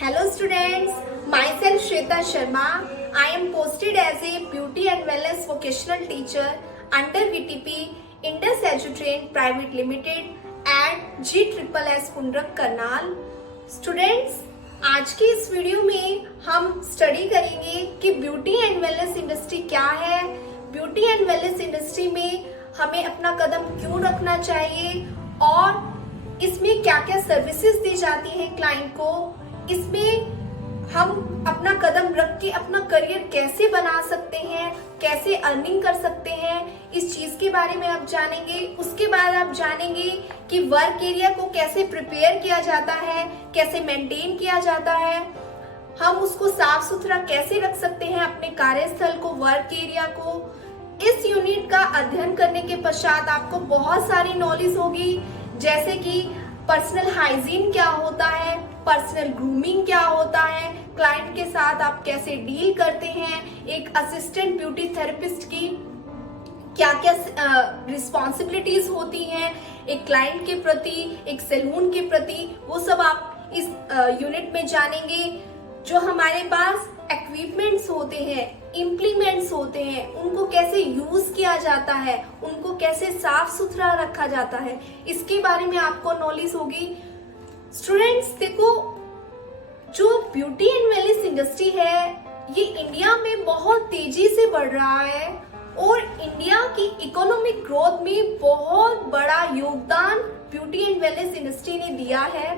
Hello students, myself Shweta Sharma. I am posted as a Beauty and Wellness Vocational Teacher under VTP Indus EduTrain Private Limited at GSSS Pundraka Karnal. Students, आज की इस video में हम study करेंगे कि beauty and wellness industry क्या है, beauty and wellness industry में हमें अपना कदम क्यों रखना चाहिए और इसमें क्या क्या सर्विसेज दी जाती हैं क्लाइंट को, इसमें हम अपना कदम रख के अपना करियर कैसे बना सकते हैं, कैसे अर्निंग कर सकते हैं, इस चीज के बारे में आप जानेंगे. उसके बाद आप जानेंगे कि वर्क एरिया को कैसे प्रिपेयर किया जाता है, कैसे मेंटेन किया जाता है, हम उसको साफ सुथरा कैसे रख सकते हैं अपने कार्यस्थल को, वर्क एरिया को. इस यूनिट का अध्ययन करने के पश्चात आपको बहुत सारी नॉलेज होगी, जैसे कि पर्सनल हाइजीन क्या होता है, पर्सनल ग्रूमिंग क्या होता है, क्लाइंट के साथ आप कैसे डील करते हैं, एक असिस्टेंट ब्यूटी थेरेपिस्ट की क्या क्या रिस्पॉन्सिबिलिटीज होती हैं एक क्लाइंट के प्रति, एक सैलून के प्रति, वो सब आप इस यूनिट में जानेंगे. जो हमारे पास इक्विपमेंट्स होते हैं, इम्प्लीमेंट्स होते हैं, उनको कैसे यूज किया जाता है, उनको कैसे साफ सुथरा रखा जाता है, इसके बारे में आपको नॉलेज होगी. स्टूडेंट्स देखो, जो ब्यूटी एंड वेलनेस इंडस्ट्री है ये इंडिया में बहुत तेजी से बढ़ रहा है और इंडिया की इकोनॉमिक ग्रोथ में बहुत बड़ा योगदान ब्यूटी एंड वेलनेस इंडस्ट्री ने दिया है.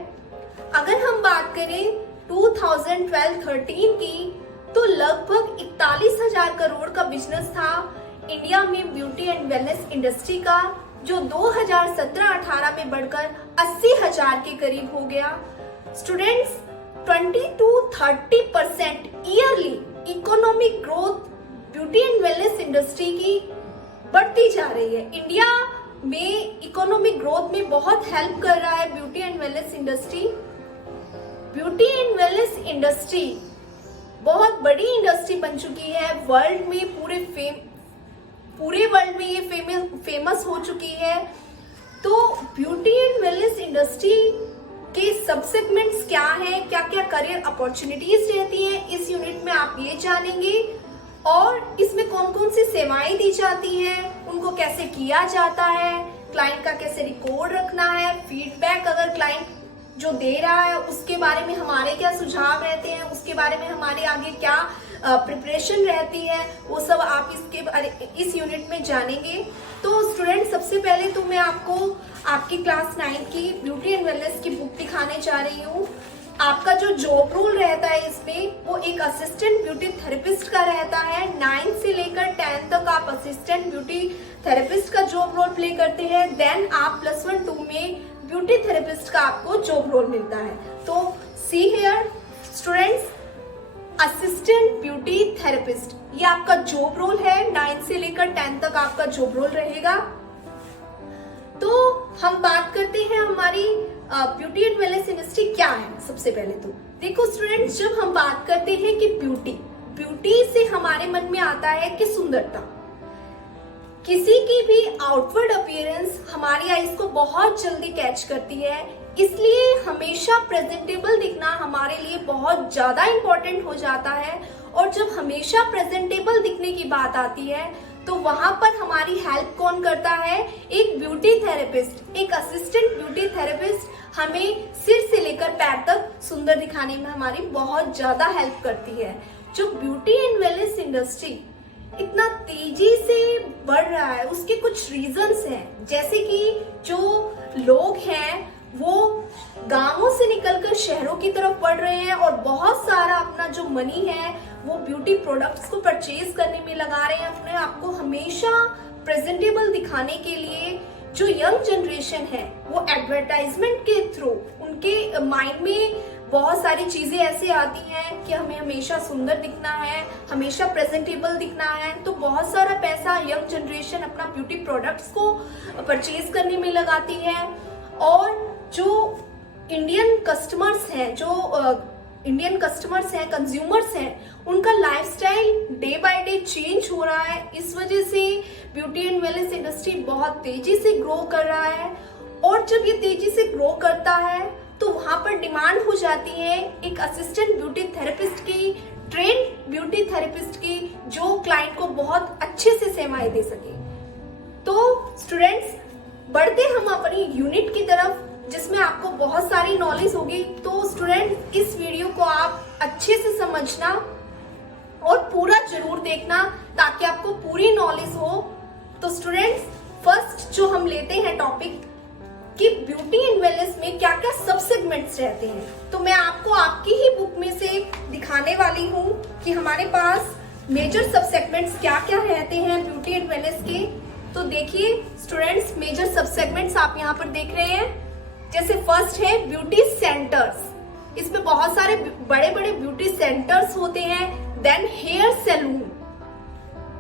अगर हम बात करें 2012-13 की, तो लगभग 41,000 करोड़ का बिजनेस था इंडिया में ब्यूटी एंड वेलनेस इंडस्ट्री का, जो 2017-18 में बढ़कर 80,000 के करीब हो गया. Students, 20-30% yearly economic growth beauty and wellness industry की बढ़ती जा रही है. इंडिया में इकोनॉमिक ग्रोथ में बहुत हेल्प कर रहा है beauty and wellness industry. Beauty and wellness industry बहुत बड़ी इंडस्ट्री बन चुकी है वर्ल्ड में, पूरे वर्ल्ड में ये फेमस हो चुकी है. तो ब्यूटी एंड वेलनेस इंडस्ट्री के सब सेगमेंट्स क्या है, क्या क्या करियर अपॉर्चुनिटीज रहती हैं, इस यूनिट में आप ये जानेंगे. और इसमें कौन कौन सी सेवाएं दी जाती हैं, उनको कैसे किया जाता है, क्लाइंट का कैसे रिकॉर्ड रखना है, फीडबैक अगर क्लाइंट जो दे रहा है उसके बारे में हमारे क्या सुझाव रहते हैं, उसके बारे में हमारे आगे क्या प्रिपरेशन रहती है, वो सब आप इस यूनिट में जानेंगे. तो स्टूडेंट, सबसे पहले तो मैं आपको आपकी क्लास 9 की ब्यूटी एंड वेलनेस की बुक दिखाने जा रही हूँ. आपका जो जॉब रोल रहता है इसमें, वो एक असिस्टेंट ब्यूटी थेरेपिस्ट का रहता है. 9 से लेकर 10 तक आप असिस्टेंट ब्यूटी थेरेपिस्ट का जॉब रोल प्ले करते हैं. देन आप +1-2 में ब्यूटी थेरेपिस्ट का आपको जॉब रोल मिलता है. तो see here students, assistant beauty therapist ये आपका जॉब रोल है. 9 से लेकर 10 तक आपका जॉब रोल रहेगा. तो हम बात करते हैं हमारी ब्यूटी एंड वेलनेस इंडस्ट्री क्या है. सबसे पहले तो देखो स्टूडेंट्स, जब हम बात करते हैं कि ब्यूटी से हमारे मन में आता है कि सुंदरता. किसी की भी आउटवर्ड अपीयरेंस हमारी आईज को बहुत जल्दी कैच करती है, इसलिए हमेशा प्रेजेंटेबल दिखना हमारे लिए बहुत ज्यादा इम्पोर्टेंट हो जाता है. और जब हमेशा प्रेजेंटेबल दिखने की बात आती है तो वहां पर हमारी हेल्प कौन करता है? एक ब्यूटी थेरेपिस्ट, एक असिस्टेंट ब्यूटी थेरेपिस्ट हमें सिर से लेकर पैर तक सुंदर दिखाने में हमारी बहुत ज्यादा हेल्प करती है. जो ब्यूटी एंड वेलनेस इंडस्ट्री इतना तेजी से बढ़ रहा है उसके कुछ रीजंस हैं, जैसे कि जो लोग हैं वो गांवों से निकलकर शहरों की तरफ बढ़ रहे हैं और बहुत सारा अपना जो मनी है वो ब्यूटी प्रोडक्ट्स को परचेज करने में लगा रहे हैं, अपने आप को हमेशा प्रेजेंटेबल दिखाने के लिए. जो यंग जनरेशन है वो एडवर्टाइजमेंट के थ्रू उनके माइंड में बहुत सारी चीजें ऐसे आती हैं कि हमें हमेशा सुंदर दिखना है, हमेशा प्रेजेंटेबल दिखना है. तो बहुत सारा पैसा यंग जनरेशन अपना ब्यूटी प्रोडक्ट्स को परचेज करने में लगाती है. और जो इंडियन कस्टमर्स हैं, कंज्यूमर्स हैं, उनका lifestyle day by day change हो रहा है. इस वजह से ब्यूटी एंड वेलनेस इंडस्ट्री बहुत तेजी से ग्रो कर रहा है. और जब ये तेजी से ग्रो करता है तो तो वहां पर डिमांड हो जाती है एक असिस्टेंट ब्यूटी थेरेपिस्ट की, ट्रेंड ब्यूटी थेरेपिस्ट की, जो क्लाइंट को बहुत अच्छे से सेवाएं दे सके। तो स्टूडेंट्स, बढ़ते हम अपनी यूनिट की तरफ, जिसमें आपको बहुत सारी नॉलेज होगी। तो स्टूडेंट, इस वीडियो को आप अच्छे से समझना और पूरा जरूर देखना ताकि आपको पूरी नॉलेज हो। तो स्टूडेंट्स, फर्स्ट जो हम लेते हैं टॉपिक कि ब्यूटी एंड वेलनेस में क्या क्या सब सेगमेंट्स रहते हैं। तो मैं आपको आपकी ही बुक में से दिखाने वाली हूँ कि हमारे पास मेजर सब सेगमेंट्स क्या क्या रहते हैं ब्यूटी एंड वेलनेस के। तो देखिए स्टूडेंट्स, मेजर सब सेगमेंट्स आप यहाँ पर देख रहे हैं। जैसे फर्स्ट है ब्यूटी सेंटर्स, इसमें बहुत सारे बड़े बड़े ब्यूटी सेंटर्स होते हैं। देन हेयर सैलून,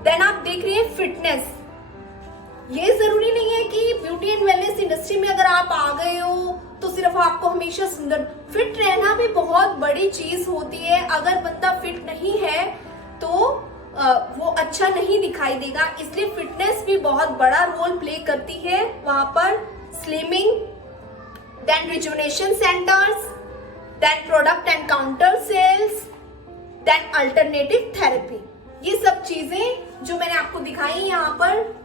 देन आप देख रहे हैं फिटनेस। ये जरूरी नहीं है कि ब्यूटी एंड वेलनेस इंडस्ट्री में अगर आप आ गए हो तो सिर्फ आपको हमेशा सुंदर, फिट रहना भी बहुत बड़ी चीज होती है। अगर बंदा फिट नहीं है तो वो अच्छा नहीं दिखाई देगा, इसलिए फिटनेस भी बहुत बड़ा रोल प्ले करती है वहां पर। Slimming, then rejuvenation centres, then product and counter sales, then alternative therapy. ये सब चीजें जो मैंने आपको दिखाई यहाँ पर,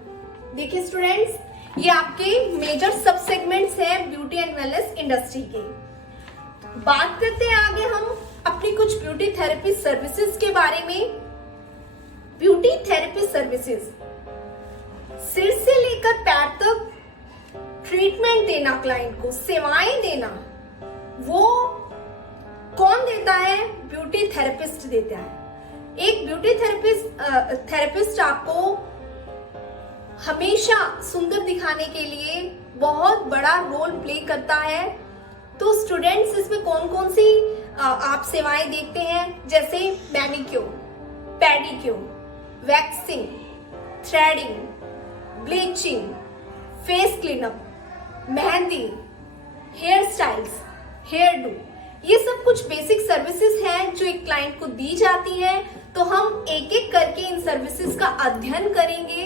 देखिए स्टूडेंट्स, ये आपके मेजर सब सेगमेंट्स हैं ब्यूटी एंड वेलनेस इंडस्ट्री के। बात करते हैं आगे हम अपनी कुछ ब्यूटी थेरेपी सर्विसेज के बारे में। ब्यूटी थेरेपी सर्विसेज, सिर से लेकर पैर तक ट्रीटमेंट देना, क्लाइंट को सेवाएं देना, वो कौन देता है? ब्यूटी थेरेपिस्ट देता है। एक ब्यूटी थेरेपिस्ट आपको हमेशा सुंदर दिखाने के लिए बहुत बड़ा रोल प्ले करता है। तो स्टूडेंट्स, इसमें कौन कौन सी आप सेवाएं देखते हैं? जैसे manicure, pedicure, waxing, threading, bleaching, face cleanup, mehndi, hair styles, hairdo, ये सब कुछ बेसिक सर्विसेज हैं जो एक क्लाइंट को दी जाती है। तो हम एक एक करके इन सर्विसेज का अध्ययन करेंगे।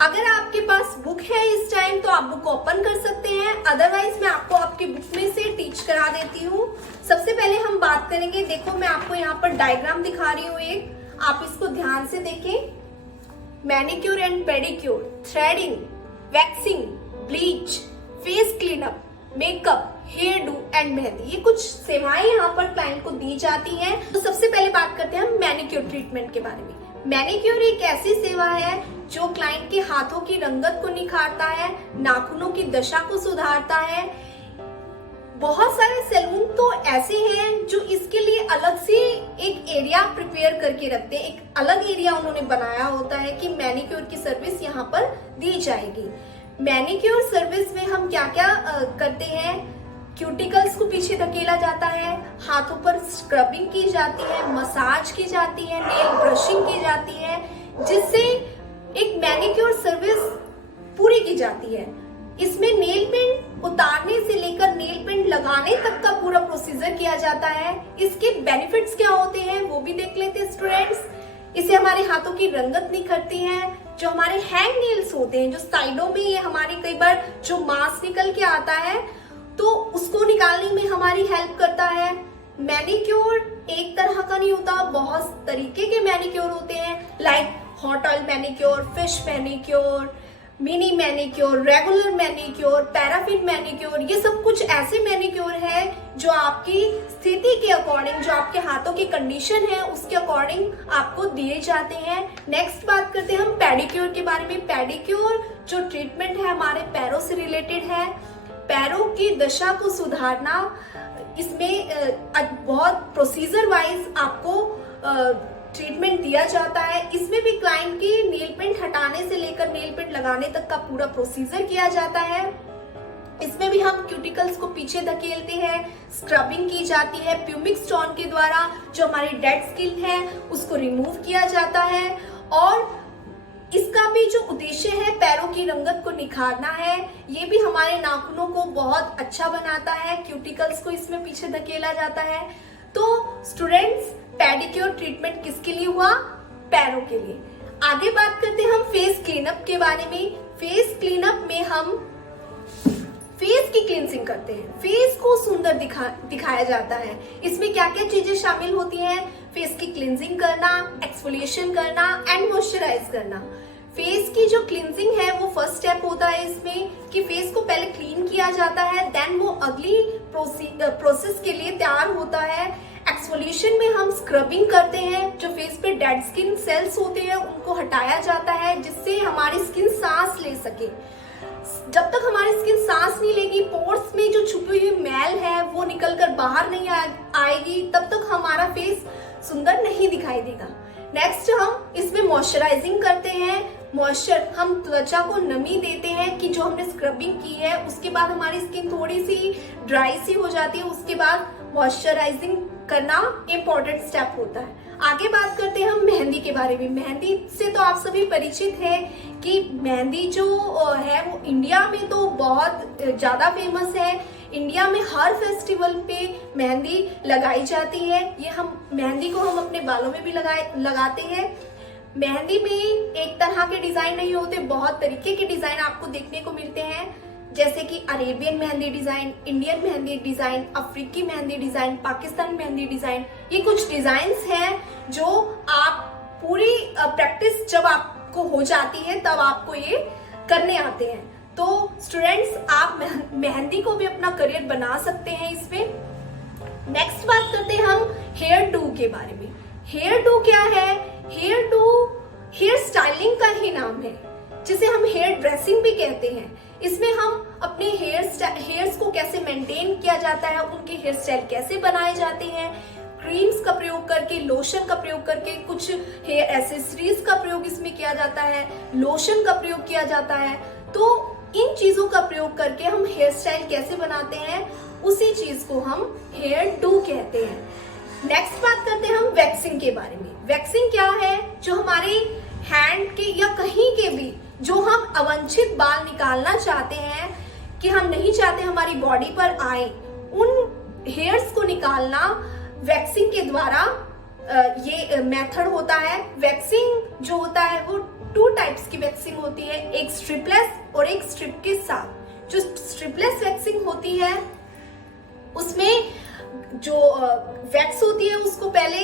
अगर आपके पास बुक है इस टाइम तो आप बुक ओपन कर सकते हैं, अदरवाइज मैं आपको आपकी बुक में से टीच करा देती हूँ। सबसे पहले हम बात करेंगे, देखो मैं आपको यहाँ पर डायग्राम दिखा रही हूँ एक, आप इसको ध्यान से देखें। Manicure and pedicure, threading, waxing, bleach, face cleanup, makeup, hairdo and mehndi, ये कुछ सेवाएं यहाँ पर क्लाइंट को दी जाती हैं। तो सबसे पहले बात करते हैं हम मैनिक्योर ट्रीटमेंट के बारे में। मैनिक्योर एक ऐसी सेवा है जो क्लाइंट के हाथों की रंगत को निखारता है, नाखूनों की दशा को सुधारता है। बहुत सारे सैलून तो ऐसे हैं जो इसके लिए अलग से एक एरिया प्रिपेयर करके रखते हैं, एक अलग एरिया उन्होंने बनाया होता है कि मैनिक्योर की सर्विस यहाँ पर दी जाएगी। मैनिक्योर सर्विस में हम क्या क्या करते हैं? क्यूटिकल्स को पीछे धकेला जाता है, हाथों पर स्क्रबिंग की जाती है, मसाज की जाती है, नेल ब्रशिंग की जाती है, जिससे एक मैनिक्योर सर्विस पूरी की जाती है। इसमें नेल पेंट उतारने से लेकर नेल पेंट लगाने तक का पूरा प्रोसीजर किया जाता है। इसके बेनिफिट्स क्या होते हैं वो भी देख लेते हैं स्टूडेंट्स। इससे हमारे हाथों की रंगत निखरती है। जो हमारे हैंग नेल्स होते हैं, जो साइडों में ये हमारे कई बार जो मांस निकल के आता है तो उसको निकालने में हमारी हेल्प करता है। मैनिक्योर एक तरह का नहीं होता, बहुत तरीके के मैनिक्योर होते हैं, like hot oil manicure, fish manicure, mini manicure, regular manicure, paraffin manicure. ये सब कुछ ऐसे मैनिक्योर है जो आपकी स्थिति के अकॉर्डिंग, जो आपके हाथों की कंडीशन है उसके अकॉर्डिंग आपको दिए जाते हैं। नेक्स्ट बात करते हैं हम पेडिक्योर के बारे में। पेडिक्योर जो ट्रीटमेंट है हमारे पैरों से रिलेटेड है। पैरों की दशा को सुधारना, इसमें बहुत प्रोसीजर वाइज आपको ट्रीटमेंट दिया जाता है। इसमें भी क्लाइंट की नेल पेंट हटाने से लेकर नेल पेंट लगाने तक का पूरा प्रोसीजर किया जाता है। इसमें भी हम क्यूटिकल्स को पीछे धकेलते हैं, स्क्रबिंग की जाती है, प्यूमिक स्टोन के द्वारा जो हमारी डेड स्किन है उसको रिमूव किया जाता है। और इसका भी जो उद्देश्य है पैरों की रंगत को निखारना है। ये भी हमारे नाखूनों को बहुत अच्छा बनाता है। क्यूटिकल्स को इसमें पीछे धकेला जाता है। तो स्टूडेंट्स, पेडिक्योर ट्रीटमेंट किसके लिए हुआ? पैरों के लिए। आगे बात करते हैं हम फेस क्लीनअप के बारे में। फेस क्लीनअप में हम फेस की क्लींजिंग करते हैं, फेस को सुंदर दिखाया जाता है। इसमें क्या क्या चीजें शामिल होती हैं? फेस की क्लींजिंग करना, एक्सफोलिएशन करना एंड मॉइस्चराइज करना। फेस की जो क्लींजिंग है वो फर्स्ट स्टेप होता है इसमें कि फेस को पहले क्लीन किया जाता है, देन वो अगली प्रोसेस के लिए तैयार होता है। एक्सफोलिएशन में हम स्क्रबिंग करते हैं, जो फेस पे डेड स्किन सेल्स होते हैं उनको हटाया जाता है, जिससे हमारी स्किन सांस ले सके। जब तक हमारी स्किन सांस नहीं लेगी, पोर्स में जो छुपी हुई मैल है वो निकल कर बाहर नहीं आएगी, तब तक हमारा फेस सुंदर नहीं दिखाई देगा। नेक्स्ट हम इसमें मॉइस्चराइजिंग करते हैं। मॉइस्चर, हम त्वचा को नमी देते हैं कि जो हमने स्क्रबिंग की है उसके बाद हमारी स्किन थोड़ी सी ड्राई सी हो जाती है, उसके बाद मॉइस्चराइजिंग करना इम्पोर्टेंट स्टेप होता है। आगे बात करते हैं हम मेहंदी के बारे में। मेहंदी से तो आप सभी परिचित है कि मेहंदी जो है वो इंडिया में तो बहुत ज्यादा फेमस है। इंडिया में हर फेस्टिवल पे मेहंदी लगाई जाती है। ये हम मेहंदी को हम अपने बालों में भी लगाते हैं। मेहंदी में एक तरह के डिजाइन नहीं होते, बहुत तरीके के डिजाइन आपको देखने को मिलते हैं, जैसे कि Arabian mehndi design, Indian mehndi design, अफ्रीकी मेहंदी डिजाइन, पाकिस्तानी मेहंदी डिजाइन। ये कुछ डिजाइन्स हैं जो आप पूरी प्रैक्टिस जब आपको हो जाती है तब आपको ये करने आते हैं। तो स्टूडेंट्स, आप मेहंदी को भी अपना करियर बना सकते हैं इसमें। नेक्स्ट बात करते हैं हम हेयर डू के बारे में। हेयर डू क्या है? हेयर डू हेयर स्टाइलिंग का ही नाम है, जिसे हम हेयर ड्रेसिंग भी कहते हैं। इसमें हम अपने हेयर्स को कैसे मेंटेन किया जाता है, उनके हेयर स्टाइल कैसे बनाए जाते हैं, क्रीम्स का प्रयोग करके, लोशन का प्रयोग करके, कुछ हेयर एसेसरीज का प्रयोग इसमें किया जाता है, लोशन का प्रयोग किया जाता है। तो इन चीजों का प्रयोग करके हम हेयर स्टाइल कैसे बनाते हैं, उसी चीज को हम हेयर डू कहते हैं। नेक्स्ट बात करते हैं हम वैक्सिंग के बारे में। वैक्सिंग क्या है? जो हमारे हैंड के या कहीं के भी जो हम अवांछित बाल निकालना चाहते हैं, कि हम नहीं चाहते हमारी बॉडी पर आए, उन हेयर्स को निकालना वैक्सिंग के द्वारा ये मेथड होता है। वैक्सिंग जो होता है वो 2 टाइप्स की वैक्सिंग होती है, एक स्ट्रिपलेस और एक स्ट्रिप के साथ। जो स्ट्रिपलेस वैक्सिंग होती है उसमें जो वैक्स होती है उसको पहले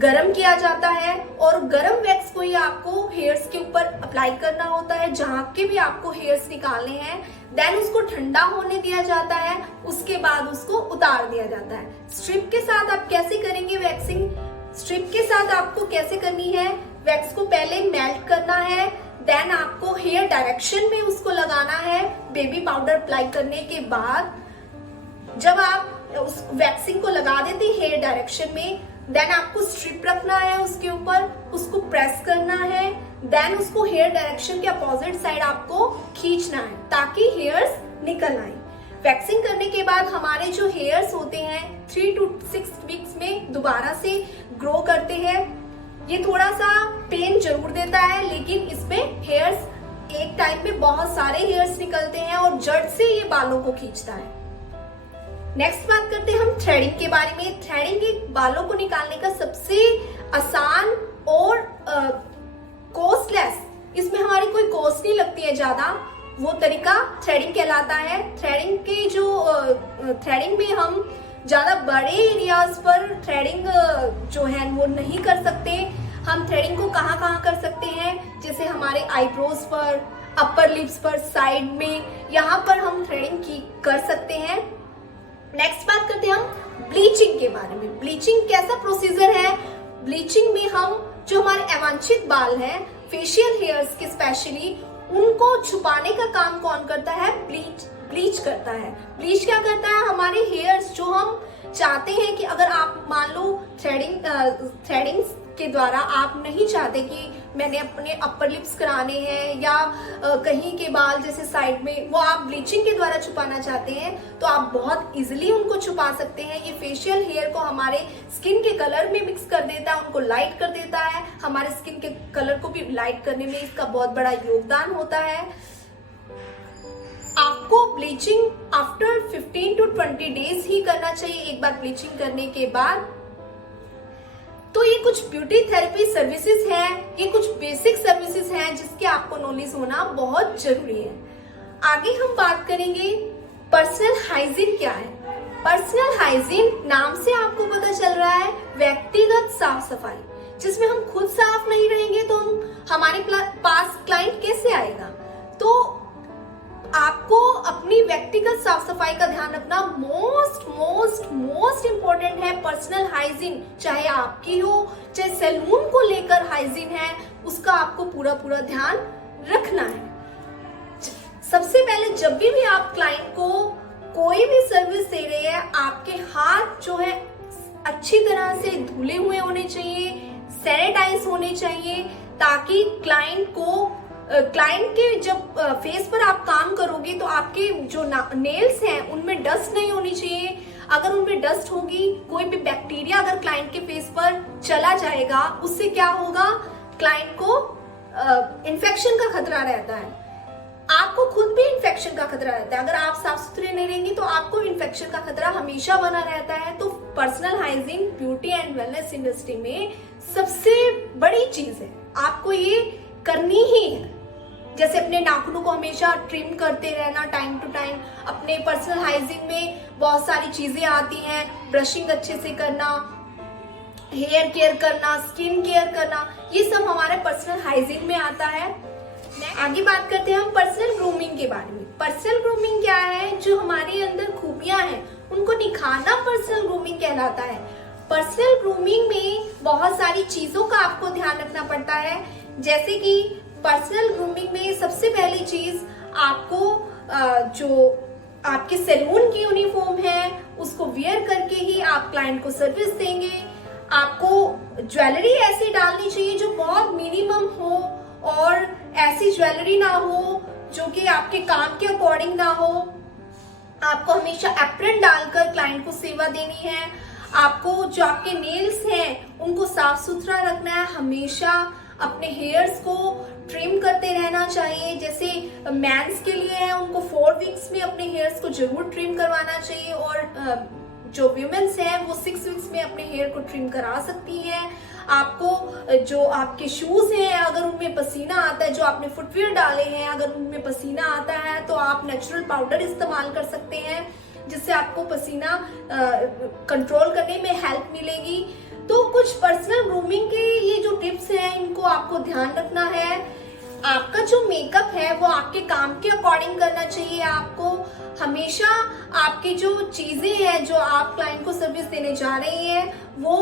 गरम किया जाता है, और गरम वैक्स को ही आपको हेयर्स के ऊपर अप्लाई करना होता है जहां के भी आपको हेयर्स निकालने हैं। देन उसको ठंडा होने दिया जाता है, उसके बाद उसको उतार दिया जाता है। स्ट्रिप के साथ आप कैसे करेंगे वैक्सिंग? स्ट्रिप के साथ आपको कैसे करनी है? वैक्स को पहले मेल्ट करना है, देन आपको हेयर डायरेक्शन में उसको लगाना है। बेबी पाउडर अप्लाई करने के बाद जब आप उस वैक्सिंग को लगा देते हैं हेयर डायरेक्शन में, देन आपको स्ट्रिप रखना है उसके ऊपर, उसको प्रेस करना है, देन उसको हेयर डायरेक्शन के अपोजिट साइड आपको खींचना है ताकि हेयर्स निकल आए। वैक्सिंग करने के बाद हमारे जो हेयर्स होते हैं 3 to 6 वीक्स में दोबारा से ग्रो करते हैं। ये थोड़ा सा पेन जरूर देता है, लेकिन इसमें हेयर्स एक टाइम में बहुत सारे हेयर्स निकलते हैं और जड़ से ये बालों को खींचता है। नेक्स्ट बात करते हैं हम थ्रेडिंग के बारे में। थ्रेडिंग एक बालों को निकालने का सबसे आसान और कॉस्टलेस, इसमें हमारी कोई कॉस्ट नहीं लगती है ज्यादा, वो तरीका थ्रेडिंग कहलाता है। थ्रेडिंग के जो थ्रेडिंग में हम ज्यादा बड़े एरियाज पर थ्रेडिंग जो है वो नहीं कर सकते। हम थ्रेडिंग को कहाँ कहाँ कर सकते हैं, जैसे हमारे आईब्रोज पर, अपर लिप्स पर, साइड में, यहाँ पर हम थ्रेडिंग कर सकते हैं। नेक्स्ट बात करते हैं हम ब्लीचिंग के बारे में। ब्लीचिंग कैसा प्रोसीजर है? ब्लीचिंग में हम जो हमारे अवांछित बाल हैं, फेशियल हेयर्स के स्पेशली, उनको छुपाने का काम कौन करता है? ब्लीच करता है। ब्लीच क्या करता है? हमारे हेयर्स जो हम चाहते हैं कि अगर आप मान लो थ्रेडिंग के द्वारा आप नहीं चाहते कि मैंने अपने अपर लिप्स कराने हैं या कहीं के बाल जैसे साइड में, वो आप ब्लीचिंग के द्वारा छुपाना चाहते हैं तो आप बहुत इजीली उनको छुपा सकते हैं। ये फेशियल हेयर को हमारे स्किन के कलर में मिक्स कर देता है, उनको लाइट कर देता है। हमारे स्किन के कलर को भी लाइट करने में इसका बहुत बड़ा योगदान होता है। आपको ब्लीचिंग आफ्टर 15 to 20 डेज ही करना चाहिए एक बार ब्लीचिंग करने के बाद। तो ये कुछ ब्यूटी थेरेपी सर्विसेज हैं, ये कुछ बेसिक सर्विसेज हैं जिसके आपको नॉलेज होना बहुत जरूरी है। आगे हम बात करेंगे पर्सनल हाइजीन क्या है? पर्सनल हाइजीन नाम से आपको पता चल रहा है व्यक्तिगत साफ सफाई, जिसमें हम खुद साफ नहीं रहेंगे तो हमारे पास क्लाइंट कैसे आएगा? तो आपको अपनी व्यक्तिगत साफ सफाई का ध्यान रखना मोस्ट मोस्ट मोस्ट इंपॉर्टेंट है। पर्सनल हाइजीन चाहे आपकी हो, चाहे सैलून को लेकर हाइजीन है, उसका आपको पूरा पूरा ध्यान रखना है। सबसे पहले जब भी आप क्लाइंट को कोई भी सर्विस दे रहे हैं, आपके हाथ जो है अच्छी तरह से धुले हुए होने चाहिए, सैनिटाइज होने चाहिए, ताकि क्लाइंट के जब फेस पर आप काम करोगे तो आपके जो नेल्स हैं उनमें डस्ट नहीं होनी चाहिए। अगर उनमें डस्ट होगी, कोई भी बैक्टीरिया अगर क्लाइंट के फेस पर चला जाएगा, उससे क्या होगा, क्लाइंट को इन्फेक्शन का खतरा रहता है, आपको खुद भी इन्फेक्शन का खतरा रहता है। अगर आप साफ सुथरे नहीं रहेंगे तो आपको इन्फेक्शन का खतरा हमेशा बना रहता है। तो personal hygiene beauty and wellness industry में सबसे बड़ी चीज है, आपको ये करनी ही है। जैसे अपने नाखूनों को हमेशा ट्रिम करते रहना टाइम टू टाइम। अपने पर्सनल हाइजीन में बहुत सारी चीजें आती हैं, ब्रशिंग अच्छे से करना, हेयर केयर करना, स्किन केयर करना, ये सब हमारे पर्सनल हाइजीन में आता है। आगे बात करते हैं हम पर्सनल ग्रूमिंग के बारे में। पर्सनल ग्रूमिंग क्या है? जो हमारे अंदर खूबियां हैं उनको निखारना पर्सनल ग्रूमिंग कहलाता है। पर्सनल ग्रूमिंग में बहुत सारी चीजों का आपको ध्यान रखना पड़ता है, जैसे कि पर्सनल ग्रूमिंग में सबसे पहली चीज आपको जो आपके सैलून की यूनिफॉर्म है उसको वियर करके ही आप क्लाइंट को सर्विस देंगे। आपको ज्वेलरी ऐसी डालनी चाहिए जो बहुत मिनिमम हो, और ऐसी ज्वेलरी ना हो जो कि आपके काम के अकॉर्डिंग ना हो। आपको हमेशा एप्रन डालकर क्लाइंट को सेवा देनी है। आपको जो आपके नेल्स हैं उनको साफ सुथरा रखना है, हमेशा अपने हेयर्स को ट्रिम करते रहना चाहिए। जैसे मेंस के लिए है, उनको 4 वीक्स में अपने हेयर्स को जरूर ट्रिम करवाना चाहिए, और जो वीमेंस हैं वो 6 वीक्स में अपने हेयर को ट्रिम करा सकती हैं। आपको जो आपके शूज हैं, अगर उनमें पसीना आता है, जो आपने फुटवियर डाले हैं अगर उनमें पसीना आता है तो आप नेचुरल पाउडर इस्तेमाल कर सकते हैं, जिससे आपको पसीना कंट्रोल करने में हेल्प मिलेगी। तो कुछ पर्सनल ग्रूमिंग के ये जो टिप्स हैं इनको आपको ध्यान रखना है। आपका जो मेकअप है वो आपके काम के अकॉर्डिंग करना चाहिए। आपको हमेशा आपकी जो चीजें हैं जो आप क्लाइंट को सर्विस देने जा रहे हैं वो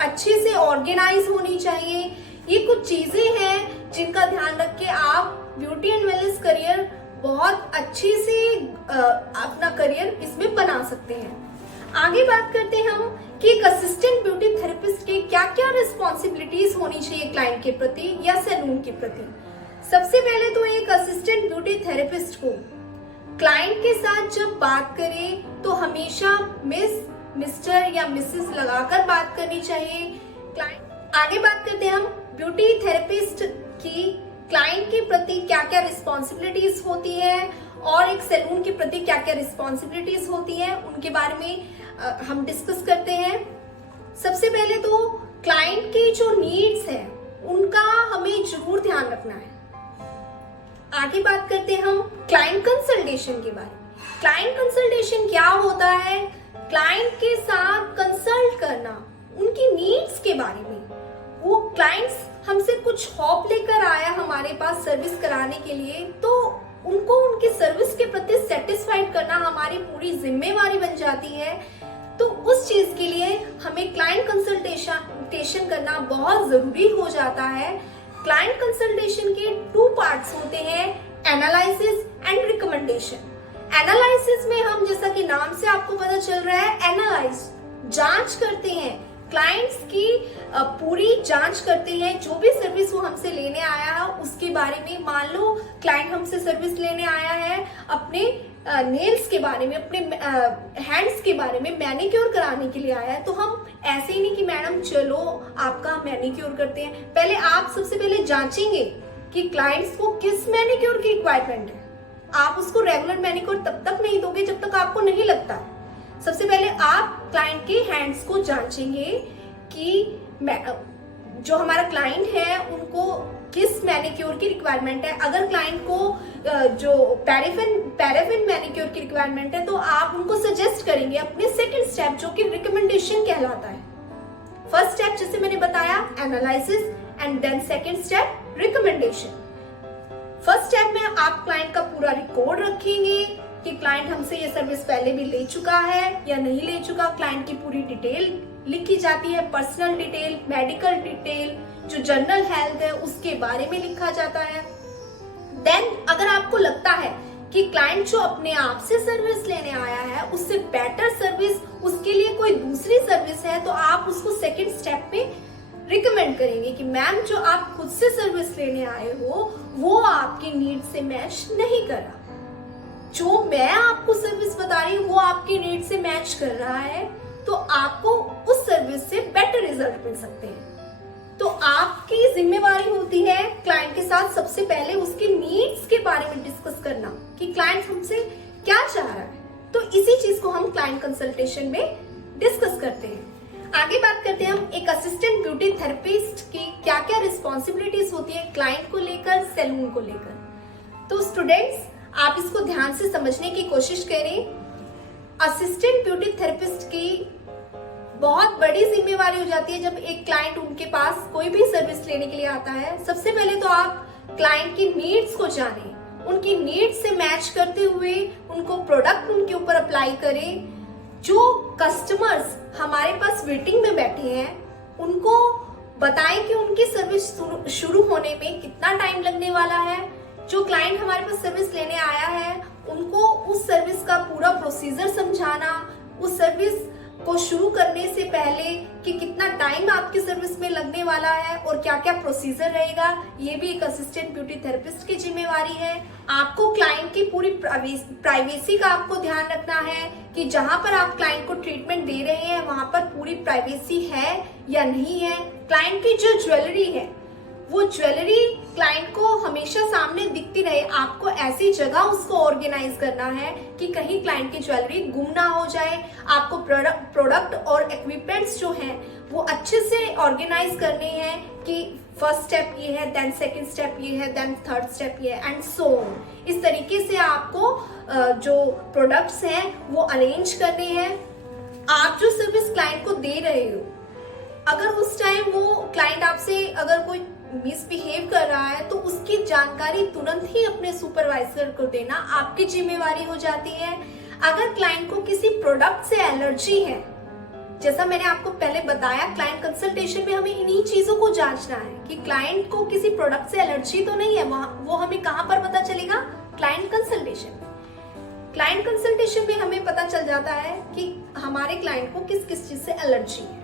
अच्छे से ऑर्गेनाइज होनी चाहिए। ये कुछ चीजें हैं जिनका ध्यान रख के आप ब्यूटी एंड वेलनेस करियर बहुत अच्छे से अपना करियर इसमें बना सकते हैं। आगे बात करते हैं हम कि एक असिस्टेंट ब्यूटी थेरेपिस्ट के क्या क्या रिस्पॉन्सिबिलिटीज होनी चाहिए क्लाइंट के प्रति या सैलून के प्रति। सबसे पहले तो एक असिस्टेंट ब्यूटी थेरेपिस्ट को क्लाइंट के साथ जब बात करे तो हमेशा मिस, मिस्टर या मिसेस लगाकर बात करनी चाहिए। क्लाइंट आगे बात करते हैं हम ब्यूटी थेरेपिस्ट की क्लाइंट के प्रति क्या क्या रिस्पॉन्सिबिलिटीज होती है और एक सैलून के प्रति क्या क्या रिस्पॉन्सिबिलिटीज होती है, उनके बारे में हम डिस्कस करते हैं। सबसे पहले तो क्लाइंट की जो नीड्स है उनका हमें जरूर ध्यान रखना है। आगे बात करते हैं हम क्लाइंट कंसल्टेशन के बारे में। क्लाइंट कंसल्टेशन क्या होता है? क्लाइंट के साथ कंसल्ट करना उनकी नीड्स के बारे में। वो क्लाइंट्स हमसे कुछ होप लेकर आया हमारे पास सर्विस कराने के लिए, तो उनको उनकी सर्विस के प्रति सेटिस्फाइड करना हमारी पूरी जिम्मेवारी बन जाती है। तो उस चीज के लिए हमें क्लाइंट कंसल्टेशन करना बहुत जरूरी हो जाता है। क्लाइंट कंसल्टेशन के 2 पार्ट्स होते हैं, एनालिसिस एंड रिकमेंडेशन। एनालिसिस में हम, जैसा कि नाम से आपको पता चल रहा है, एनालाइज जांच करते हैं, क्लाइंट्स की पूरी जांच करते हैं। जो भी सर्विस वो हमसे लेने आया है उसके बारे में, मान लो क्लाइंट हमसे सर्विस लेने आया है अपने नेल्स के बारे में, अपने हैंड्स के बारे में, मैनिक्योर कराने के लिए आया है, तो हम ऐसे ही नहीं कि मैडम चलो आपका मैनिक्योर करते हैं। पहले आप सबसे पहले जांचेंगे कि क्लाइंट्स को किस मैनिक्योर की रिक्वायरमेंट है। आप उसको रेगुलर मैनिक्योर तब तक नहीं दोगे जब तक आपको नहीं लगता। सबसे पहले आप क्लाइंट के हैंड्स को जांचेंगे कि जो हमारा क्लाइंट है उनको किस मैनिक्योर की रिक्वायरमेंट है। अगर क्लाइंट को जो पैराफिन मैनिक्योर की रिक्वायरमेंट है तो आप उनको सजेस्ट करेंगे अपने सेकंड स्टेप जो कि रिकमेंडेशन कहलाता है। फर्स्ट स्टेप जैसे मैंने बताया analysis and then second step recommendation. First step में आप क्लाइंट का पूरा रिकॉर्ड रखेंगे कि क्लाइंट हमसे ये सर्विस पहले भी ले चुका है या नहीं ले चुका। क्लाइंट की पूरी डिटेल लिखी जाती है, पर्सनल डिटेल, मेडिकल डिटेल, जो जनरल हेल्थ है उसके बारे में लिखा जाता है। देन अगर आपको लगता है कि क्लाइंट जो अपने आप से सर्विस लेने आया है उससे बेटर सर्विस उसके लिए कोई दूसरी सर्विस है तो आप उसको सेकंड स्टेप पे रिकमेंड करेंगे कि मैम जो आप खुद से सर्विस लेने आए हो वो आपकी नीड से मैच नहीं कर रहा, जो मैं आपको सर्विस बता रही हूँ वो आपकी नीड से मैच कर रहा है तो आपको उस सर्विस से बेटर रिजल्ट मिल सकते हैं। तो आपकी जिम्मेवारी होती है क्लाइंट के साथ सबसे पहले उसकी नीड्स के बारे में डिस्कस करना कि क्लाइंट हमसे क्या चाह रहा है। तो इसी चीज को हम क्लाइंट कंसल्टेशन में डिस्कस करते हैं। आगे बात करते हैं हम एक असिस्टेंट ब्यूटी थेरेपिस्ट की क्या क्या रिस्पॉन्सिबिलिटीज होती है क्लाइंट को लेकर, सैलून को लेकर। तो स्टूडेंट्स आप इसको ध्यान से समझने की कोशिश करें। असिस्टेंट ब्यूटी थेरेपिस्ट की बहुत बड़ी जिम्मेवारी हो जाती है जब एक क्लाइंट उनके पास कोई भी सर्विस लेने के लिए आता है। सबसे पहले तो आप क्लाइंट की नीड्स को जानें, उनकी नीड्स से मैच करते हुए उनको प्रोडक्ट उनके ऊपर अप्लाई करें। जो कस्टमर्स हमारे पास वेटिंग में बैठे हैं उनको बताएं कि उनकी सर्विस शुरू होने में कितना टाइम लगने वाला है। जो क्लाइंट हमारे पास सर्विस लेने आया है उनको उस सर्विस का पूरा प्रोसीजर समझाना, उस सर्विस को शुरू करने से पहले कि कितना टाइम आपकी सर्विस में लगने वाला है और क्या क्या प्रोसीजर रहेगा, ये भी एक असिस्टेंट ब्यूटी थेरेपिस्ट की जिम्मेवारी है। आपको क्लाइंट की पूरी प्राइवेसी का आपको ध्यान रखना है कि जहां पर आप क्लाइंट को ट्रीटमेंट दे रहे हैं वहां पर पूरी प्राइवेसी है या नहीं है। क्लाइंट की जो ज्वेलरी है वो ज्वेलरी क्लाइंट को हमेशा सामने दिखती रहे। आपको ऐसी जगह उसको ऑर्गेनाइज करना है कि कहीं क्लाइंट की ज्वेलरी गुम ना हो जाए। आपको प्रोडक्ट और इक्विपमेंट्स जो हैं वो अच्छे से ऑर्गेनाइज करने हैं कि फर्स्ट स्टेप ये है, देन सेकंड स्टेप ये है, देन थर्ड स्टेप ये है एंड सो ऑन। इस तरीके से आपको जो प्रोडक्ट्स हैं वो अरेंज करने हैं। आप जो सर्विस क्लाइंट को दे रहे हो अगर उस टाइम वो क्लाइंट आपसे अगर कोई मिसबिहेव कर रहा है तो उसकी जानकारी तुरंत ही अपने सुपरवाइजर को देना आपकी जिम्मेवारी हो जाती है। अगर क्लाइंट को किसी प्रोडक्ट से एलर्जी है, जैसा मैंने आपको पहले बताया क्लाइंट कंसल्टेशन में हमें इन्हीं चीजों को जांचना है कि क्लाइंट को किसी प्रोडक्ट से एलर्जी तो नहीं है। वो हमें कहां पर पता चलेगा? Client consultation. क्लाइंट कंसल्टेशन में हमें पता चल जाता है कि हमारे क्लाइंट को किस किस चीज से एलर्जी है,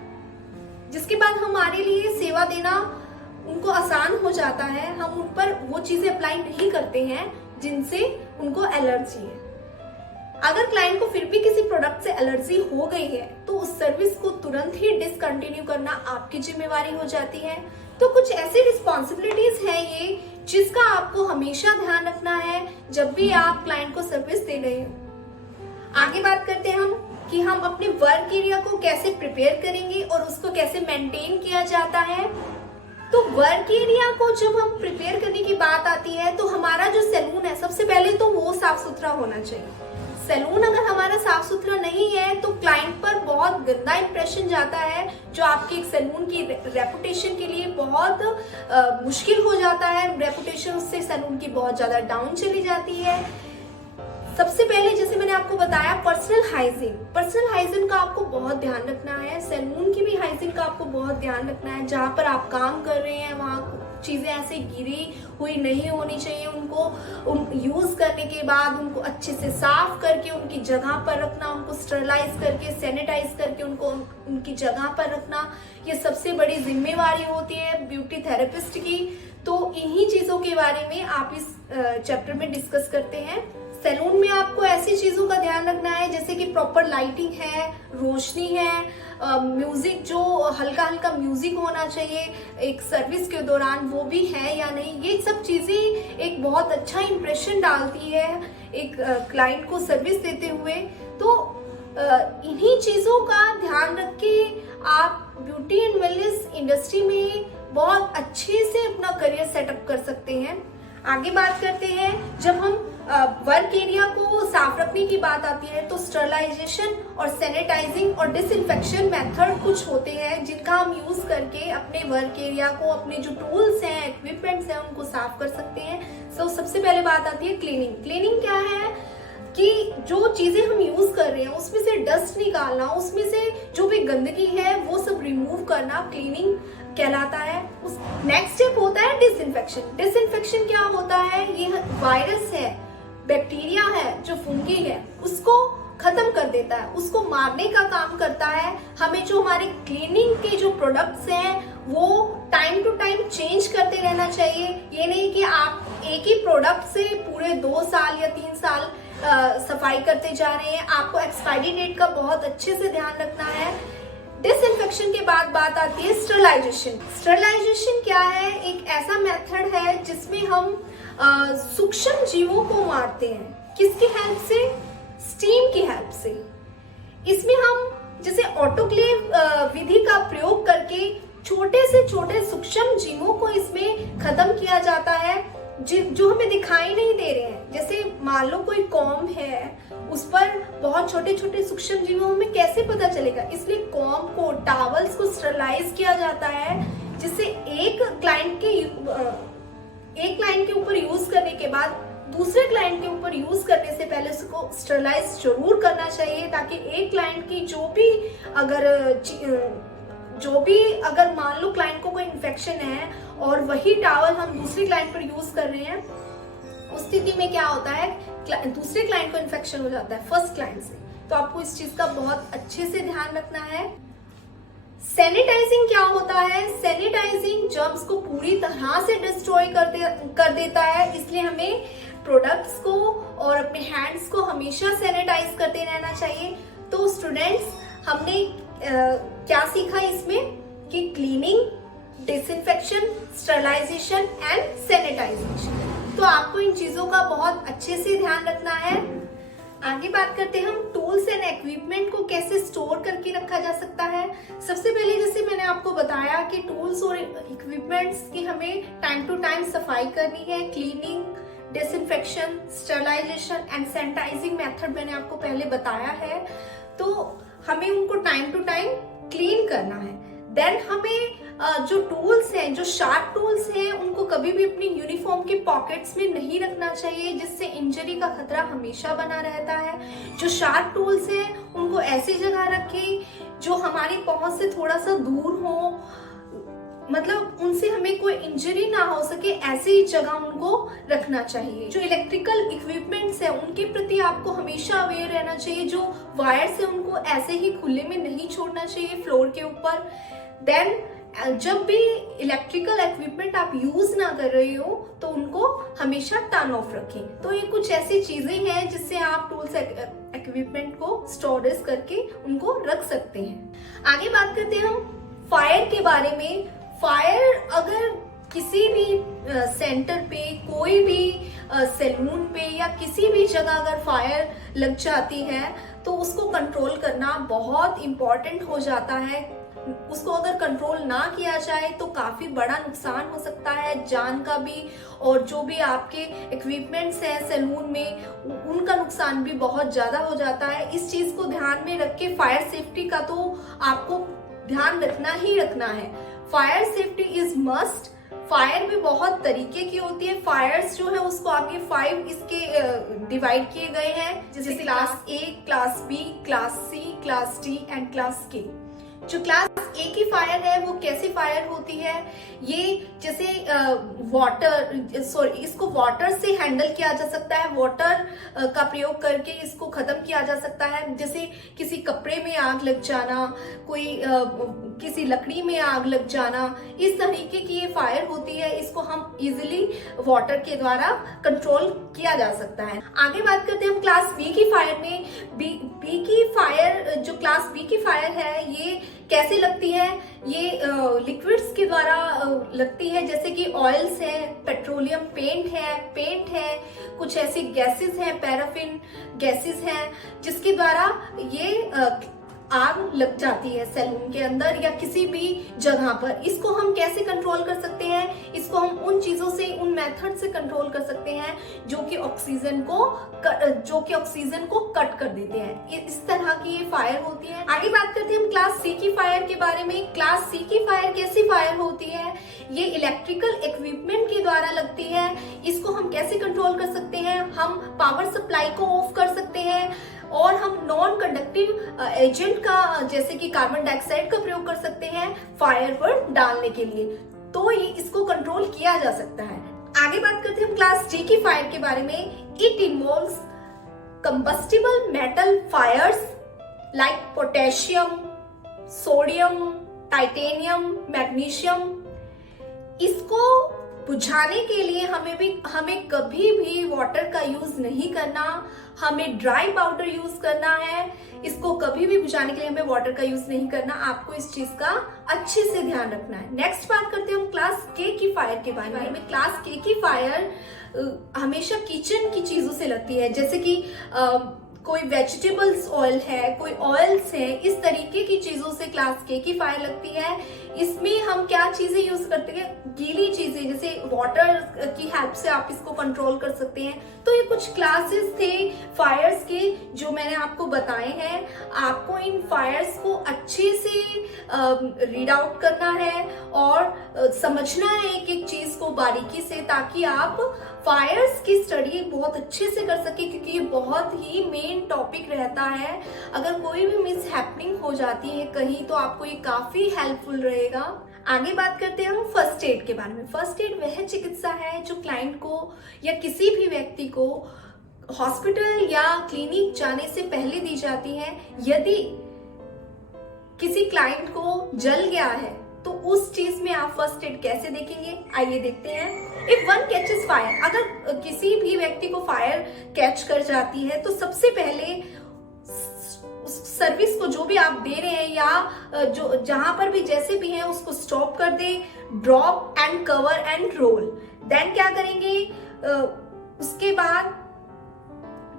जिसके बाद हमारे लिए सेवा देना उनको आसान हो जाता है। हम उन पर वो चीजें अप्लाई नहीं करते हैं जिनसे उनको एलर्जी है। अगर क्लाइंट को फिर भी किसी प्रोडक्ट से एलर्जी हो गई है तो उस सर्विस को तुरंत ही डिसकंटिन्यू करना आपकी जिम्मेवारी हो जाती है। तो कुछ ऐसी रिस्पॉन्सिबिलिटीज है ये जिसका आपको हमेशा ध्यान रखना है जब भी आप क्लाइंट को सर्विस दे रहे हो। आगे बात करते हैं हम कि हम अपने वर्क एरिया को कैसे प्रिपेयर करेंगे और उसको कैसे मेंटेन किया जाता है। तो वर्क एरिया को जब हम प्रिपेयर करने की बात आती है तो हमारा जो सैलून है सबसे पहले तो वो साफ सुथरा होना चाहिए। सैलून अगर हमारा साफ सुथरा नहीं है तो क्लाइंट पर बहुत गंदा इंप्रेशन जाता है जो आपके एक सैलून की रेपुटेशन के लिए बहुत मुश्किल हो जाता है। रेपुटेशन उससे सैलून की बहुत ज्यादा डाउन चली जाती है। सबसे पहले जैसे मैंने आपको बताया पर्सनल हाइजीन का आपको बहुत ध्यान रखना है। सैलून की भी हाइजीन का आपको बहुत ध्यान रखना है। जहाँ पर आप काम कर रहे हैं वहाँ चीजें ऐसे गिरी हुई नहीं होनी चाहिए। उनको यूज करने के बाद उनको अच्छे से साफ करके उनकी जगह पर रखना, उनको स्टरलाइज करके सैनिटाइज करके उनको उनकी जगह पर रखना, ये सबसे बड़ी जिम्मेवारी होती है ब्यूटी थेरेपिस्ट की। तो इन्हीं चीजों के बारे में आप इस चैप्टर में डिस्कस करते हैं। सैलून में आपको ऐसी चीजों का ध्यान रखना है जैसे कि प्रॉपर लाइटिंग है, रोशनी है, म्यूजिक जो हल्का हल्का म्यूजिक होना चाहिए एक सर्विस के दौरान वो भी है या नहीं। ये सब चीजें एक बहुत अच्छा इंप्रेशन डालती है एक क्लाइंट को सर्विस देते हुए। तो इन्हीं चीजों का ध्यान रख के आप ब्यूटी एंड वेलनेस इंडस्ट्री में बहुत अच्छे से अपना करियर सेटअप कर सकते हैं। आगे बात करते हैं, जब हम वर्क एरिया को साफ रखने की बात आती है तो स्टरलाइजेशन और सैनिटाइजिंग और डिसइंफेक्शन मेथड कुछ होते हैं जिनका हम यूज करके अपने वर्क एरिया को, अपने जो टूल्स हैं, इक्विपमेंट्स हैं, उनको साफ कर सकते हैं। सो सबसे पहले बात आती है क्लीनिंग। क्लीनिंग क्या है कि जो चीजें हम यूज कर रहे हैं उसमें से डस्ट निकालना, उसमें से जो भी गंदगी है वो सब रिमूव करना क्लीनिंग कहलाता है। उस नेक्स्ट स्टेप होता है डिसइंफेक्शन। डिसइंफेक्शन क्या होता है? ये वायरस है, बैक्टीरिया है, जो फंगी है, उसको खत्म कर देता है, उसको मारने का काम करता है। हमें जो हमारे क्लीनिंग के जो प्रोडक्ट्स हैं वो टाइम टू टाइम चेंज करते रहना चाहिए। ये नहीं कि आप एक ही प्रोडक्ट से पूरे 2 साल या 3 साल सफाई करते जा रहे हैं। आपको एक्सपायरी डेट का बहुत अच्छे से ध्यान रखना है। डिसइंफेक्शन के बाद बात आती है स्टरलाइजेशन। स्टरलाइजेशन क्या है? एक ऐसा मेथड है जिसमें हम सूक्ष्म जीवों को मारते हैं। किसकी हेल्प से? स्टीम की हेल्प से। इसमें हम जैसे ऑटोक्लेव विधि का प्रयोग करके छोटे से छोटे सूक्ष्म जीवों को इसमें खत्म किया जाता है जो हमें दिखाई नहीं दे रहे हैं। जैसे मान लो कोई कॉम्ब है, उस पर बहुत छोटे छोटे सूक्ष्म जीवों में कैसे पता चलेगा? इसलिए कॉम्ब को, टावल्स को स्टरलाइज किया जाता है, जिससे एक क्लाइंट के ऊपर यूज करने के बाद दूसरे क्लाइंट के ऊपर यूज करने से पहले उसको स्टरलाइज जरूर करना चाहिए, ताकि एक क्लाइंट की जो भी अगर मान लो क्लाइंट को कोई इन्फेक्शन है और वही टावल हम दूसरे क्लाइंट पर यूज कर रहे हैं, उस स्थिति में क्या होता है, दूसरे क्लाइंट को इन्फेक्शन हो जाता है फर्स्ट क्लाइंट से। तो आपको इस चीज का बहुत अच्छे से ध्यान रखना है। सैनिटाइजिंग क्या होता है? सैनिटाइजिंग जर्म्स को पूरी तरह से डिस्ट्रॉय कर देता है, इसलिए हमें प्रोडक्ट्स को और अपने हैंड्स को हमेशा सैनिटाइज करते रहना चाहिए। तो स्टूडेंट्स, हमने क्या सीखा इसमें कि cleaning, disinfection, sterilisation and sanitisation. तो आपको इन चीजों का बहुत अच्छे से ध्यान रखना है। आगे बात करते हैं हम टूल्स एंड इक्विपमेंट को कैसे स्टोर करके रखा जा सकता है। सबसे पहले जैसे मैंने आपको बताया कि टूल्स और इक्विपमेंट्स की हमें टाइम टू टाइम सफाई करनी है। Cleaning, disinfection, sterilisation and sanitising method मैंने आपको पहले बताया है, तो हमें उनको टाइम टू टाइम क्लीन करना है। देन हमें जो टूल्स हैं, जो शार्प टूल्स हैं, उनको कभी भी अपनी यूनिफॉर्म के पॉकेट्स में नहीं रखना चाहिए, जिससे इंजरी का खतरा हमेशा बना रहता है। जो शार्प टूल्स हैं उनको ऐसी जगह रखें जो हमारी पहुंच से थोड़ा सा दूर हो, मतलब उनसे हमें कोई इंजरी ना हो सके, ऐसी जगह उनको रखना चाहिए। जो इलेक्ट्रिकल इक्विपमेंट्स है उनके प्रति आपको हमेशा अवेयर रहना चाहिए। जो वायर्स है उनको ऐसे ही खुले में नहीं छोड़ना चाहिए फ्लोर के ऊपर। देन जब भी इलेक्ट्रिकल इक्विपमेंट आप यूज ना कर रहे हो तो उनको हमेशा टर्न ऑफ रखें। तो ये कुछ ऐसी चीजें हैं जिससे आप टूल्स इक्विपमेंट को स्टोरेज करके उनको रख सकते हैं। आगे बात करते हैं हम फायर के बारे में। फायर अगर किसी भी सेंटर पे, कोई भी सैलून पे या किसी भी जगह अगर फायर लग जाती है तो उसको कंट्रोल करना बहुत इम्पोर्टेंट हो जाता है। उसको अगर कंट्रोल ना किया जाए तो काफी बड़ा नुकसान हो सकता है, जान का भी, और जो भी आपके इक्विपमेंट्स हैं सैलून में उनका नुकसान भी बहुत ज्यादा हो जाता है। इस चीज को ध्यान में रख के फायर सेफ्टी का तो आपको ध्यान रखना ही रखना है। Fire safety is must. Fire में बहुत तरीके की होती है। फायर्स जो है उसको आगे 5 इसके डिवाइड किए गए हैं, जैसे class A, class B, class C, class D and class K. जो क्लास ए की फायर है वो कैसे फायर होती है? ये जैसे इसको वाटर से हैंडल किया जा सकता है, वाटर का प्रयोग करके इसको खत्म किया जा सकता है। जैसे किसी कपड़े में आग लग जाना, किसी लकड़ी में आग लग जाना, इस तरीके की ये फायर होती है। इसको हम इजिली वाटर के द्वारा कंट्रोल किया जा सकता है। आगे बात करते हैं हम क्लास बी की फायर में। बी की फायर, जो क्लास बी की फायर है, ये कैसे लगती है? ये लिक्विड्स के द्वारा लगती है, जैसे कि ऑयल्स है, पेट्रोलियम पेंट है, कुछ ऐसी गैसेस हैं, पैराफिन गैसेस हैं, जिसके द्वारा ये आग लग जाती है सैलून के अंदर या किसी भी जगह पर, इसको हम कैसे कंट्रोल कर सकते हैं? इसको हम उन चीजों से, उन मेथड से कंट्रोल कर सकते हैं जो कि ऑक्सीजन को कट कर देते हैं। इस तरह की ये फायर होती है। आगे बात करते हैं हम क्लास सी की फायर के बारे में। क्लास सी की फायर कैसी फायर होती है? ये इलेक्ट्रिकल इक्विपमेंट के द्वारा लगती है। इसको हम कैसे कंट्रोल कर सकते हैं? हम पावर सप्लाई को ऑफ कर सकते हैं और हम नॉन कंडक्टिव एजेंट का, जैसे कि कार्बन डाइऑक्साइड का प्रयोग कर सकते हैं फायर पर डालने के लिए, तो इसको कंट्रोल किया जा सकता है। आगे बात करते हैं हम क्लास डी की फायर के बारे में। It involves combustible metal fires like potassium, sodium, titanium, magnesium. इसको बुझाने के लिए हमें कभी भी वाटर का यूज नहीं करना, हमें ड्राई पाउडर यूज करना है। इसको कभी भी बुझाने के लिए हमें वाटर का यूज नहीं करना। आपको इस चीज का अच्छे से ध्यान रखना है। नेक्स्ट बात करते हैं हम क्लास के की फायर के बारे में। क्लास के की फायर हमेशा किचन की चीजों से लगती है, जैसे कि कोई वेजिटेबल्स ऑयल है, कोई ऑयल्स है, इस तरीके की चीजों से क्लास के की फायर लगती है। इसमें हम क्या चीजें यूज करते हैं? गीली चीजें, जैसे वाटर की हेल्प से आप इसको कंट्रोल कर सकते हैं। तो ये कुछ क्लासेस थे फायर्स के जो मैंने आपको बताए हैं। आपको इन फायर्स को अच्छे से रीड आउट करना है और समझना है एक एक चीज को बारीकी से, ताकि आप फायर्स की स्टडी बहुत अच्छे से कर सके, क्योंकि ये बहुत ही मेन टॉपिक रहता है। अगर कोई भी मिस हैपनिंग हो जाती है कहीं, तो आपको ये काफी हेल्पफुल रहेगा। आगे बात करते हैं हम फर्स्ट एड के बारे में। फर्स्ट एड वह चिकित्सा है जो क्लाइंट को या किसी भी व्यक्ति को हॉस्पिटल या क्लिनिक जाने से पहले दी जाती है। यदि किसी क्लाइंट को जल गया है तो उस चीज में आप फर्स्ट एड कैसे देखेंगे, आइए देखते हैं। इफ वन कैचेस फायर, अगर किसी भी व्यक्ति को फायर कैच कर जाती है तो सबसे पहले सर्विस को जो भी आप दे रहे हैं या जो जहां पर भी जैसे भी है उसको स्टॉप कर दे, drop and cover and roll. Then क्या करेंगे? उसके बाद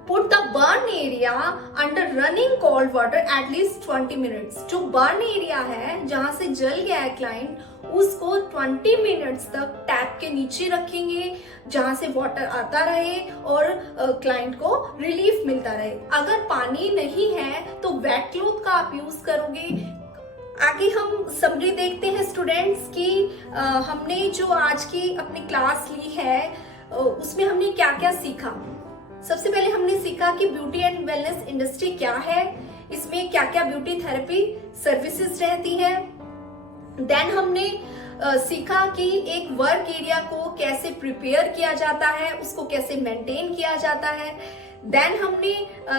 put the burn area under running cold water at least 20 minutes. जो बर्न एरिया है जहां से जल गया है क्लाइंट, उसको 20 मिनट्स तक टैप के नीचे रखेंगे जहां से वाटर आता रहे और क्लाइंट को रिलीफ मिलता रहे। अगर पानी नहीं है तो वेट क्लॉथ का आप यूज करोगे। आगे हम समरी देखते हैं स्टूडेंट्स की हमने जो आज की अपनी क्लास ली है उसमें हमने क्या क्या सीखा। सबसे पहले हमने सीखा कि ब्यूटी एंड वेलनेस इंडस्ट्री क्या है, इसमें क्या क्या ब्यूटी थेरेपी सर्विसेज रहती है। देन हमने सीखा कि एक वर्क एरिया को कैसे प्रिपेयर किया जाता है, उसको कैसे मेंटेन किया जाता है। देन हमने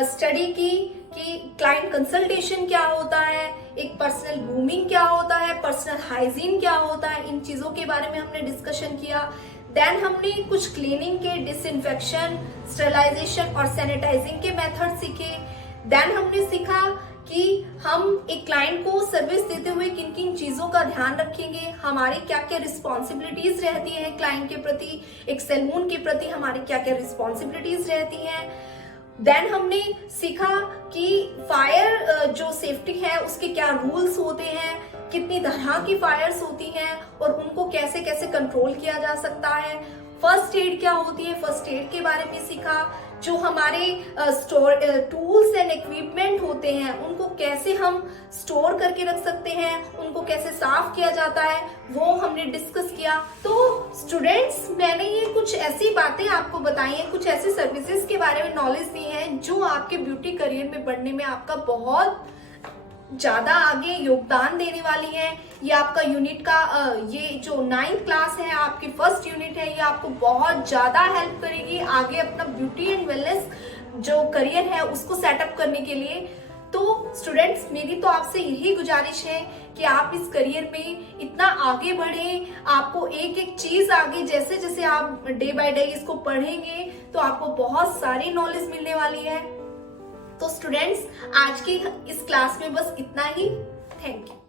स्टडी की कि क्लाइंट कंसल्टेशन क्या होता है, एक पर्सनल ग्रूमिंग क्या होता है, पर्सनल हाइजीन क्या होता है, इन चीजों के बारे में हमने डिस्कशन किया। देन हमने कुछ क्लीनिंग के, डिसइंफेक्शन, स्टेरिलाइजेशन और सैनिटाइजिंग के मेथड सीखे। देन हमने सीखा कि हम एक क्लाइंट को सर्विस देते हुए किन किन चीजों का ध्यान रखेंगे, हमारी क्या क्या रिस्पॉन्सिबिलिटीज रहती हैं क्लाइंट के प्रति, एक सैलून के प्रति हमारी क्या क्या रिस्पॉन्सिबिलिटीज रहती हैं। देन हमने सीखा कि फायर जो सेफ्टी है उसके क्या रूल्स होते हैं, कितनी तरह की फायर्स होती हैं और उनको कैसे कैसे कंट्रोल किया जा सकता है। फर्स्ट एड क्या होती है, फर्स्ट एड के बारे में सीखा। जो हमारे टूल्स एंड इक्विपमेंट होते हैं उनको कैसे हम स्टोर करके रख सकते हैं, उनको कैसे साफ किया जाता है, वो हमने डिस्कस किया। तो स्टूडेंट्स, मैंने ये कुछ ऐसी बातें आपको बताई हैं, कुछ ऐसे सर्विसेज के बारे में नॉलेज दी है जो आपके ब्यूटी करियर में बढ़ने में आपका बहुत ज्यादा आगे योगदान देने वाली है। ये आपका यूनिट का ये जो 9th क्लास है, आपकी फर्स्ट यूनिट है, ये आपको बहुत ज्यादा हेल्प करेगी आगे अपना ब्यूटी एंड वेलनेस जो करियर है उसको सेटअप करने के लिए। तो स्टूडेंट्स, मेरी तो आपसे यही गुजारिश है कि आप इस करियर में इतना आगे बढ़े। आपको एक एक चीज आगे जैसे जैसे आप डे बाय डे इसको पढ़ेंगे तो आपको बहुत सारी नॉलेज मिलने वाली है। तो स्टूडेंट्स, आज की इस क्लास में बस इतना ही। Thank you.